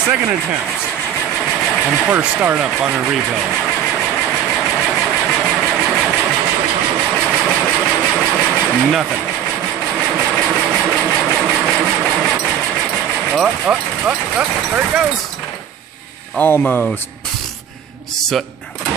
second attempt and first startup on a rebuild. Nothing. There it goes. Almost. Pfft. Soot.